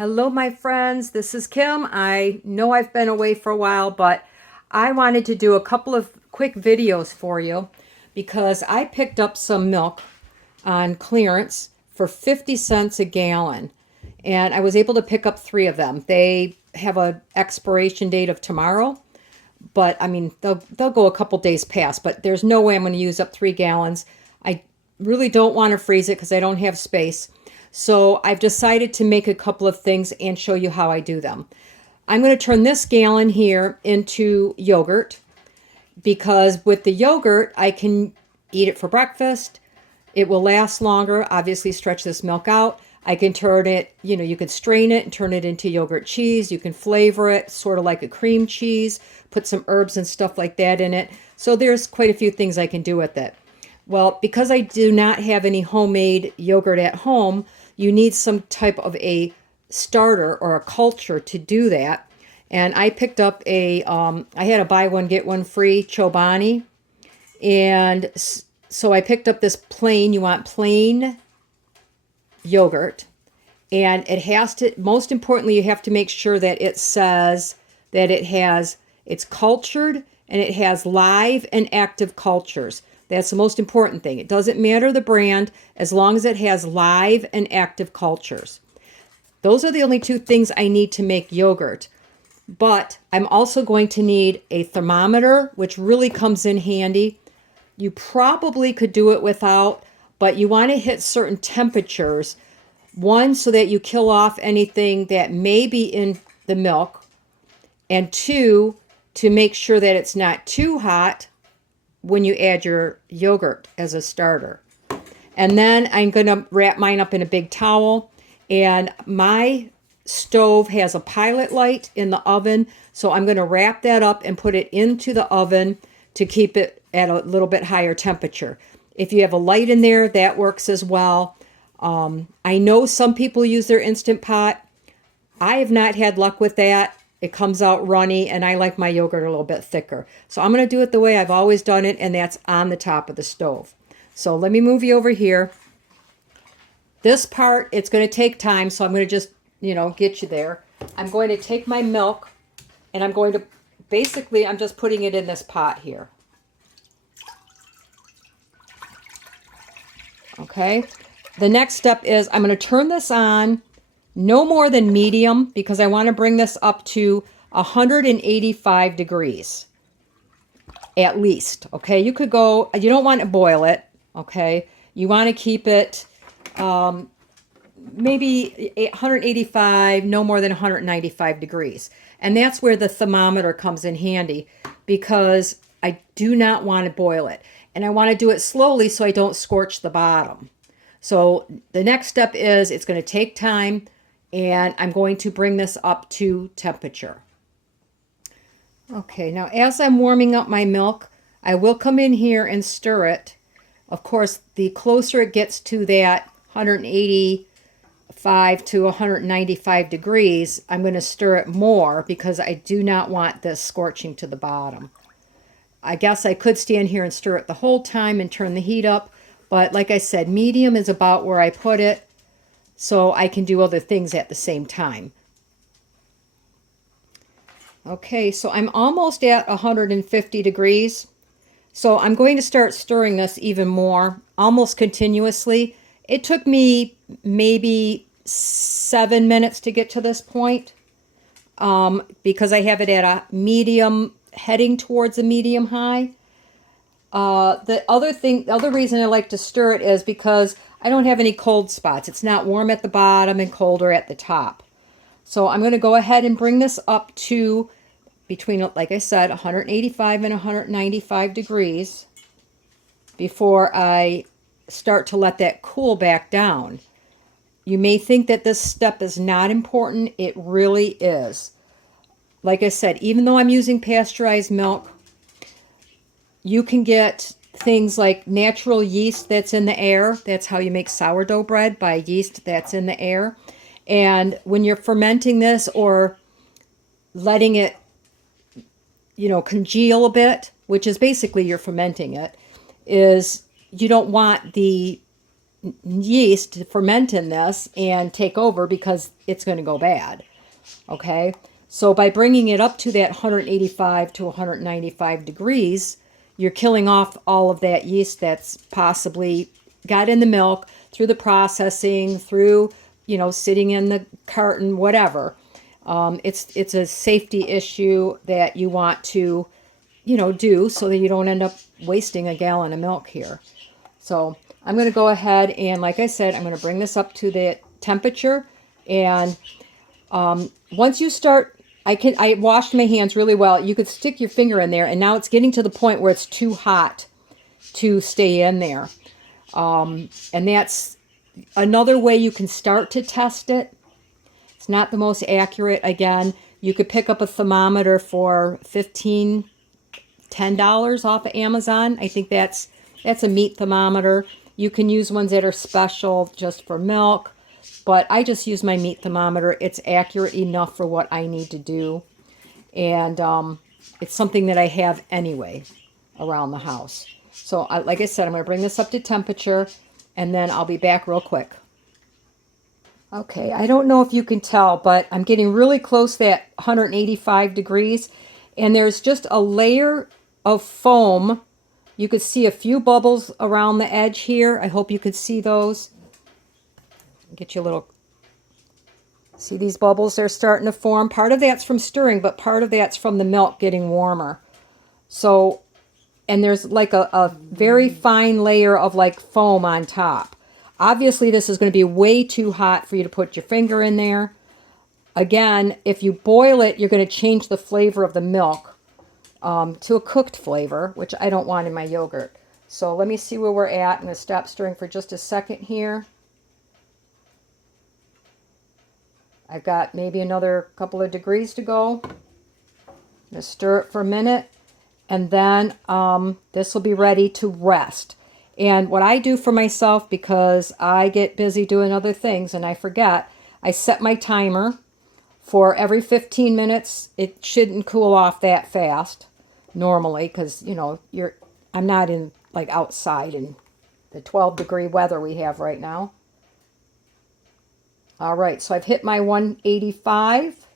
Hello, my friends. This is Kim. I know I've been away for a while, but I wanted to do a couple of quick videos for you because I picked up some milk on clearance for 50 cents a gallon, and I was able to pick up 3 of them. They have an expiration date of tomorrow, but I mean, they'll go a couple days past, but there's no way I'm going to use up 3 gallons. I really don't want to freeze it because I don't have space. So I've decided to make a couple of things and show you how I do them. I'm going to turn this gallon here into yogurt because with the yogurt, I can eat it for breakfast. It will last longer, obviously stretch this milk out. I can turn it, you can strain it and turn it into yogurt cheese. You can flavor it sort of like a cream cheese, put some herbs and stuff like that in it. So there's quite a few things I can do with it. Well, because I do not have any homemade yogurt at home, you need some type of a starter or a culture to do that. And I picked up I had a buy one, get one free Chobani. And so I picked up this you want plain yogurt. And it has to, most importantly, you have to make sure that it says that it's cultured and it has live and active cultures. That's the most important thing. It doesn't matter the brand as long as it has live and active cultures. Those are the only 2 things I need to make yogurt. But I'm also going to need a thermometer, which really comes in handy. You probably could do it without, but you want to hit certain temperatures. 1, so that you kill off anything that may be in the milk. And 2, to make sure that it's not too hot when you add your yogurt as a starter. And then I'm going to wrap mine up in a big towel. And my stove has a pilot light in the oven, so I'm going to wrap that up and put it into the oven to keep it at a little bit higher temperature. If you have a light in there, that works as well. I know some people use their Instant Pot. I have not had luck with that. It comes out runny, and I like my yogurt a little bit thicker. So I'm going to do it the way I've always done it, and that's on the top of the stove. So let me move you over here. This part, it's going to take time, so I'm going to just, get you there. I'm going to take my milk, and I'm going to, basically, I'm just putting it in this pot here. Okay. The next step is I'm going to turn this on. No more than medium because I want to bring this up to 185 degrees at least. Okay, you don't want to boil it. Okay, you want to keep it maybe 185, no more than 195 degrees. And that's where the thermometer comes in handy because I do not want to boil it. And I want to do it slowly so I don't scorch the bottom. So the next step is it's going to take time. And I'm going to bring this up to temperature. Okay, now as I'm warming up my milk, I will come in here and stir it. Of course, the closer it gets to that 185 to 195 degrees, I'm going to stir it more because I do not want this scorching to the bottom. I guess I could stand here and stir it the whole time and turn the heat up, but like I said, medium is about where I put it. So I can do other things at the same time. Okay, so I'm almost at 150 degrees. So I'm going to start stirring this even more, almost continuously. It took me maybe 7 minutes to get to this point because I have it at a medium, heading towards a medium high. The other reason I like to stir it is because I don't have any cold spots. It's not warm at the bottom and colder at the top. So I'm going to go ahead and bring this up to between, like I said, 185 and 195 degrees before I start to let that cool back down. You may think that this step is not important. It really is. Like I said, even though I'm using pasteurized milk, you can get things like natural yeast that's in the air. That's how you make sourdough bread, by yeast that's in the air. And when you're fermenting this or letting it, congeal a bit, which is basically you're fermenting it, is you don't want the yeast to ferment in this and take over because it's going to go bad. Okay, so by bringing it up to that 185 to 195 degrees, you're killing off all of that yeast that's possibly got in the milk through the processing, through, sitting in the carton, whatever. It's a safety issue that you want to, do so that you don't end up wasting a gallon of milk here. So I'm going to go ahead and, like I said, I'm going to bring this up to the temperature. And once you start, I washed my hands really well. You could stick your finger in there, and now it's getting to the point where it's too hot to stay in there. And that's another way you can start to test it. It's not the most accurate. Again, you could pick up a thermometer for $10 off of Amazon. I think that's a meat thermometer. You can use ones that are special just for milk, but I just use my meat thermometer. It's accurate enough for what I need to do, and it's something that I have anyway around the house. So like I said, I'm going to bring this up to temperature, and then I'll be back real quick. Okay, I don't know if you can tell, but I'm getting really close to that 185 degrees, and there's just a layer of foam. You could see a few bubbles around the edge here. I hope you could see those. Get you a little... See these bubbles? They're starting to form. Part of that's from stirring, but part of that's from the milk getting warmer. So, and there's like a very fine layer of like foam on top. Obviously, this is going to be way too hot for you to put your finger in there. Again, if you boil it, you're going to change the flavor of the milk to a cooked flavor, which I don't want in my yogurt. So let me see where we're at. I'm going to stop stirring for just a second here. I've got maybe another couple of degrees to go. I'm going to stir it for a minute, and then this will be ready to rest. And what I do for myself, because I get busy doing other things and I forget, I set my timer for every 15 minutes. It shouldn't cool off that fast normally, because I'm not in like outside in the 12-degree weather we have right now. All right, so I've hit my 185,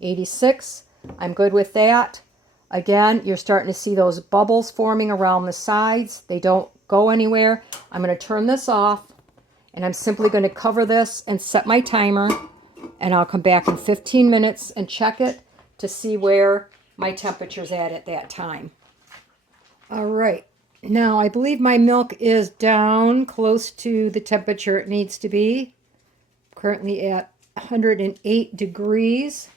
86. I'm good with that. Again, you're starting to see those bubbles forming around the sides. They don't go anywhere. I'm going to turn this off, and I'm simply going to cover this and set my timer, and I'll come back in 15 minutes and check it to see where my temperature's at that time. All right, now I believe my milk is down close to the temperature it needs to be. Currently at 108 degrees.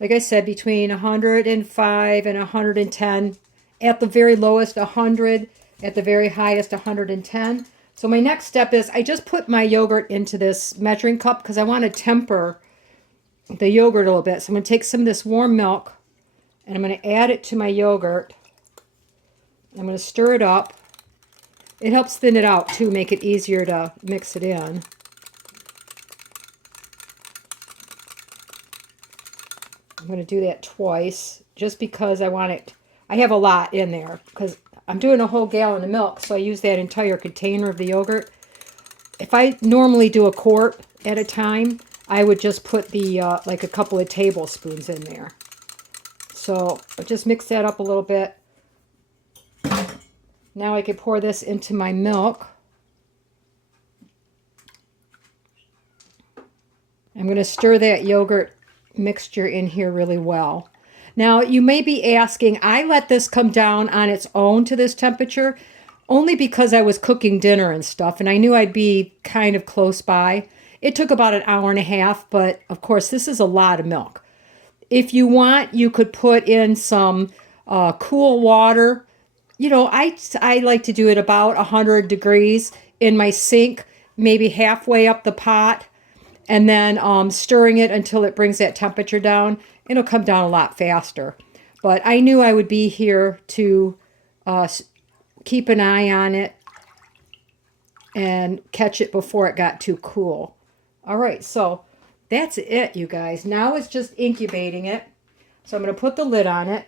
Like I said, between 105 and 110. At the very lowest, 100. At the very highest, 110. So my next step is I just put my yogurt into this measuring cup because I want to temper the yogurt a little bit. So I'm going to take some of this warm milk and I'm going to add it to my yogurt. I'm going to stir it up. It helps thin it out too, make it easier to mix it in. I'm going to do that twice just because I want it. I have a lot in there because I'm doing a whole gallon of milk, so I use that entire container of the yogurt. If I normally do a quart at a time, I would just put the like a couple of tablespoons in there. So I'll just mix that up a little bit. Now I can pour this into my milk. I'm going to stir that yogurt mixture in here really well. Now you may be asking, I let this come down on its own to this temperature only because I was cooking dinner and stuff and I knew I'd be kind of close by. It took about an hour and a half, but of course this is a lot of milk. If you want, you could put in some cool water. I like to do it about 100 degrees in my sink, maybe halfway up the pot, and then stirring it until it brings that temperature down. It'll come down a lot faster. But I knew I would be here to keep an eye on it and catch it before it got too cool. All right, so that's it, you guys. Now it's just incubating it. So I'm going to put the lid on it.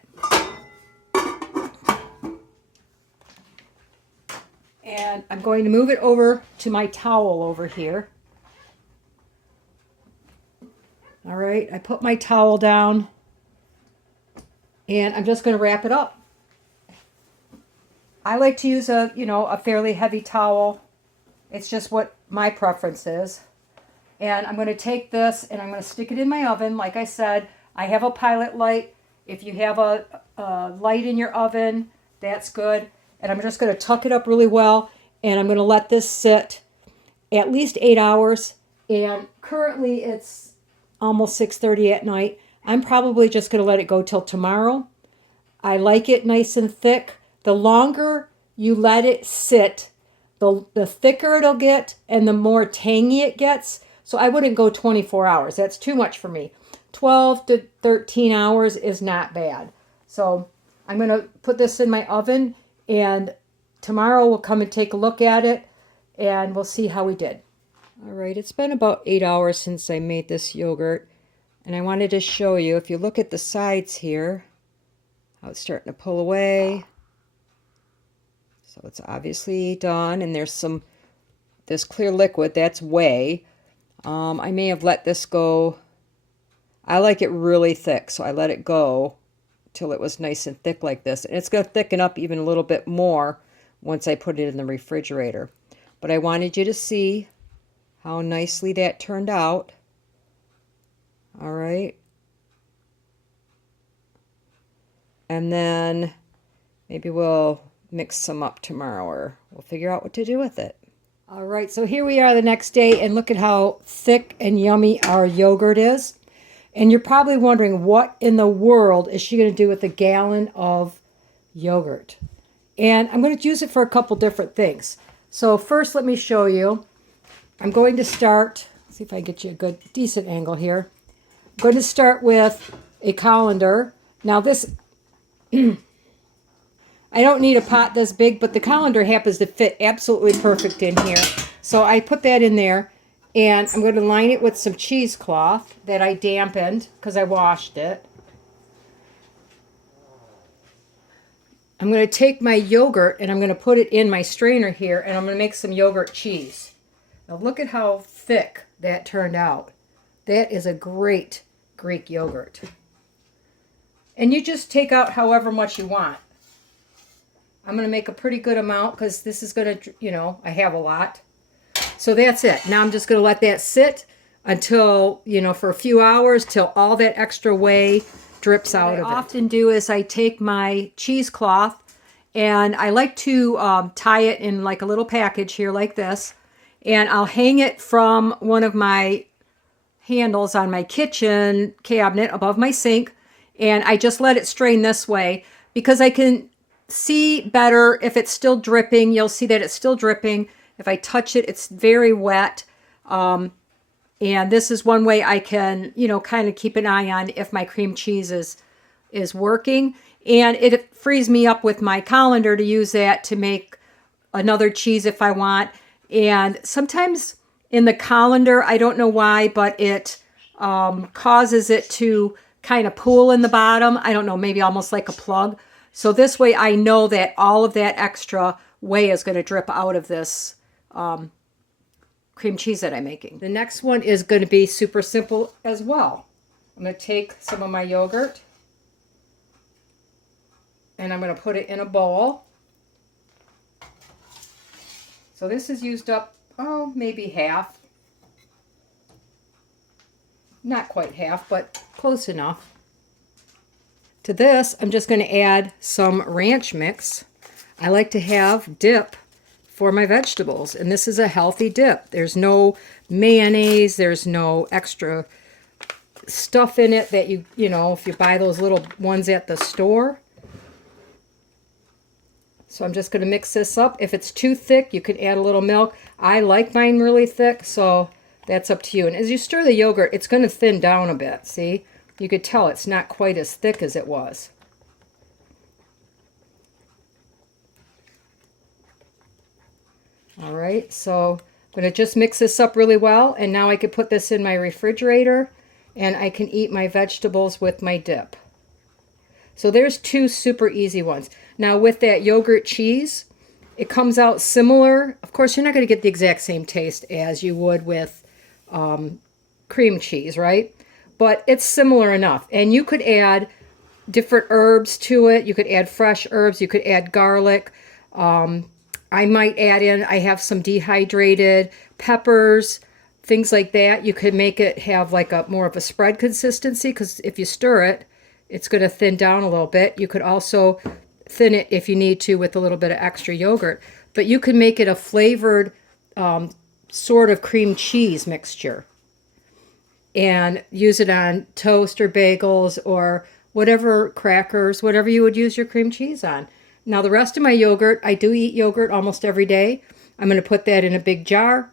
And I'm going to move it over to my towel over here. All right, I put my towel down and I'm just going to wrap it up. I like to use a fairly heavy towel. It's just what my preference is. And I'm going to take this and I'm going to stick it in my oven. Like I said, I have a Pilot light. If you have a light in your oven, that's good. And I'm just going to tuck it up really well. And I'm going to let this sit at least 8 hours. And currently it's almost 6:30 at night. I'm probably just going to let it go till tomorrow. I like it nice and thick. The longer you let it sit, the thicker it'll get and the more tangy it gets. So I wouldn't go 24 hours. That's too much for me. 12 to 13 hours is not bad. So I'm going to put this in my oven and tomorrow we'll come and take a look at it and we'll see how we did. All right, it's been about 8 hours since I made this yogurt. And I wanted to show you, if you look at the sides here, how it's starting to pull away. So it's obviously done, and there's this clear liquid, that's whey. I may have let this go. I like it really thick, so I let it go till it was nice and thick like this. And it's going to thicken up even a little bit more once I put it in the refrigerator. But I wanted you to see how nicely that turned out. All right. And then maybe we'll mix some up tomorrow or we'll figure out what to do with it. All right, so here we are the next day and look at how thick and yummy our yogurt is. And you're probably wondering, what in the world is she going to do with a gallon of yogurt? And I'm going to use it for a couple different things. So first, let me show you. I'm going to start, see if I can get you a good, decent angle here. I'm going to start with a colander. Now this, I don't need a pot this big, but the colander happens to fit absolutely perfect in here. So I put that in there, and I'm going to line it with some cheesecloth that I dampened because I washed it. I'm going to take my yogurt and I'm going to put it in my strainer here, and I'm going to make some yogurt cheese. Now look at how thick that turned out. That is a great Greek yogurt. And you just take out however much you want. I'm going to make a pretty good amount because this is going to, I have a lot. So that's it. Now I'm just going to let that sit until, for a few hours till all that extra whey drips out of it. What I often do is I take my cheesecloth and I like to tie it in like a little package here like this. And I'll hang it from one of my handles on my kitchen cabinet above my sink. And I just let it strain this way because I can see better if it's still dripping. You'll see that it's still dripping. If I touch it, it's very wet. And this is one way I can, kind of keep an eye on if my cream cheese is working. And it frees me up with my colander to use that to make another cheese if I want. And sometimes in the colander, I don't know why, but it causes it to kind of pool in the bottom. I don't know, maybe almost like a plug. So this way I know that all of that extra whey is going to drip out of this cream cheese that I'm making. The next one is going to be super simple as well. I'm going to take some of my yogurt and I'm going to put it in a bowl. So this is used up, maybe half. Not quite half, but close enough. To this, I'm just going to add some ranch mix. I like to have dip for my vegetables, and this is a healthy dip. There's no mayonnaise, there's no extra stuff in it that if you buy those little ones at the store. So I'm just going to mix this up. If it's too thick, you can add a little milk. I like mine really thick, so that's up to you. And as you stir the yogurt, it's going to thin down a bit, see? You could tell it's not quite as thick as it was. All right, so I'm going to just mix this up really well, and now I can put this in my refrigerator, and I can eat my vegetables with my dip. So there's two super easy ones. Now with that yogurt cheese, It comes out similar. Of course, you're not going to get the exact same taste as you would with cream cheese, right? But it's similar enough. And you could add different herbs to it. You could add fresh herbs. You could add garlic. I might add in, I have some dehydrated peppers, things like that. You could make it have like a more of a spread consistency, because if you stir it, it's going to thin down a little bit. You could also thin it if you need to with a little bit of extra yogurt. But you can make it a flavored sort of cream cheese mixture and use it on toast or bagels or whatever, crackers, whatever you would use your cream cheese on. Now the rest of my yogurt, I do eat yogurt almost every day. I'm going to put that in a big jar,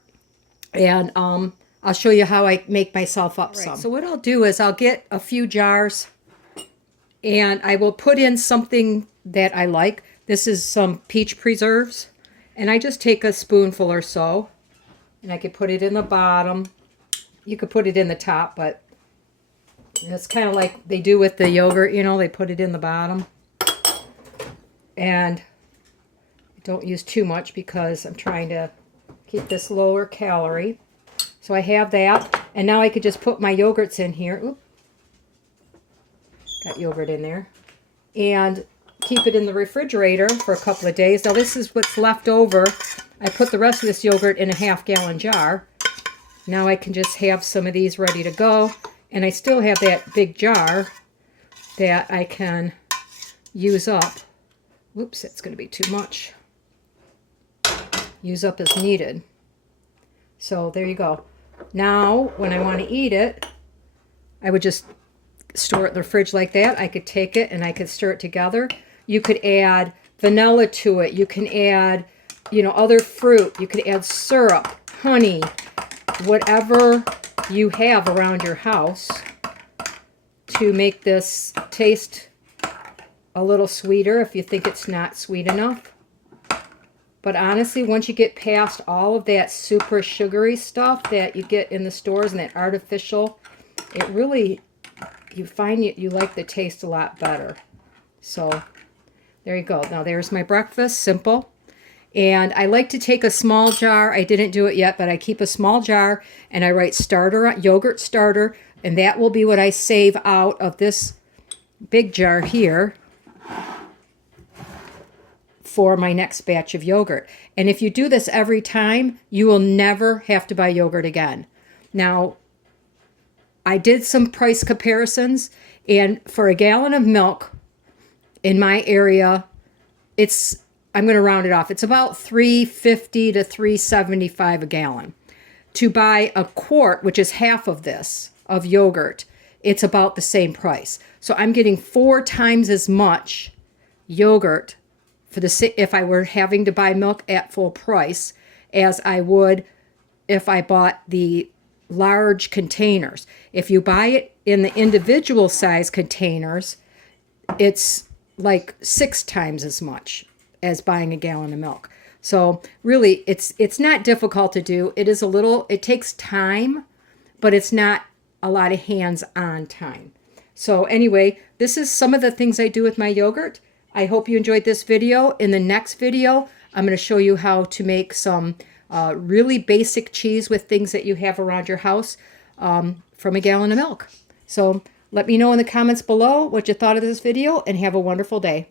and I'll show you how I make myself up some. So what I'll do is I'll get a few jars, and I will put in something that I like. This is some peach preserves, and I just take a spoonful or so, and I could put it in the bottom. You could put it in the top, but it's kind of like they do with the yogurt, you know, they put it in the bottom. And don't use too much because I'm trying to keep this lower calorie. So I have that, and now I could just put my yogurts in here. Oop. Got yogurt in there. And keep it in the refrigerator for a couple of days. Now this is what's left over. I put the rest of this yogurt in a half-gallon jar. Now I can just have some of these ready to go. And I still have that big jar that I can use up. Whoops, that's going to be too much. Use up as needed. So there you go. Now, when I want to eat it, I would just store it in the fridge like that. I could take it and I could stir it together. You could add vanilla to it. You can add, you know, other fruit. You could add syrup, honey, whatever you have around your house to make this taste a little sweeter if you think it's not sweet enough. But honestly, once you get past all of that super sugary stuff that you get in the stores and that artificial, it really, you find you like the taste a lot better. So there you go. Now there's my breakfast, simple. And I like to take a small jar. I didn't do it yet, but I keep a small jar and I write starter, yogurt starter, and that will be what I save out of this big jar here for my next batch of yogurt. And if you do this every time, you will never have to buy yogurt again. Now, I did some price comparisons, and for a gallon of milk in my area, I'm going to round it off. It's about $3.50 to $3.75 a gallon. To buy a quart, which is half of this, of yogurt, it's about the same price. So I'm getting 4 times as much yogurt for if I were having to buy milk at full price as I would if I bought the large containers. If you buy it in the individual size containers, it's like 6 times as much as buying a gallon of milk. So really, it's not difficult to do. It takes time, but it's not a lot of hands-on time. So anyway, this is some of the things I do with my yogurt. I hope you enjoyed this video. In the next video, I'm going to show you how to make some really basic cheese with things that you have around your house from a gallon of milk. So let me know in the comments below what you thought of this video, and have a wonderful day.